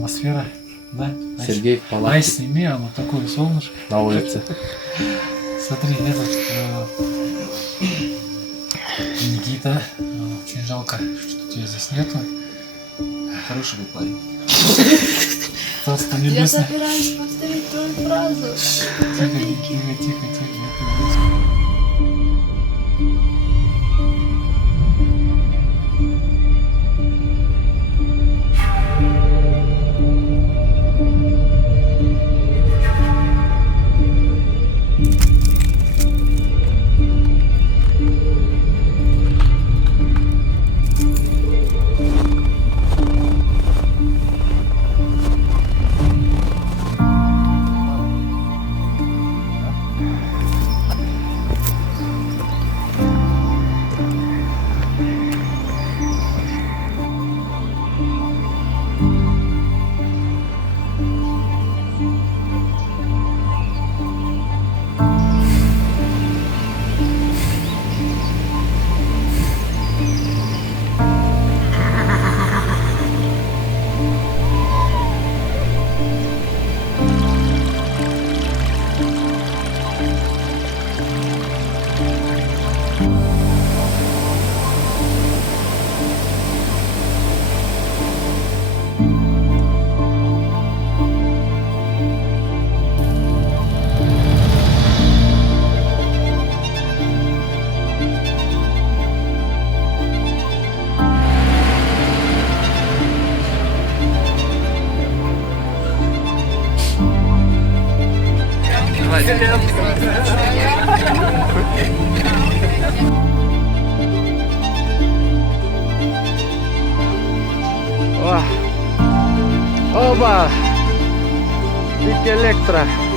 атмосфера, да? Сергей в палате. Ай, сними, оно такое солнышко. На улице. Смотри, этот Никита, очень жалко, что тебя здесь нету. Хороший был парень. Царство Я небесное. собираюсь повторить твою фразу. Тихо, тихо, тихо, тихо. О! Оба! Пик электро!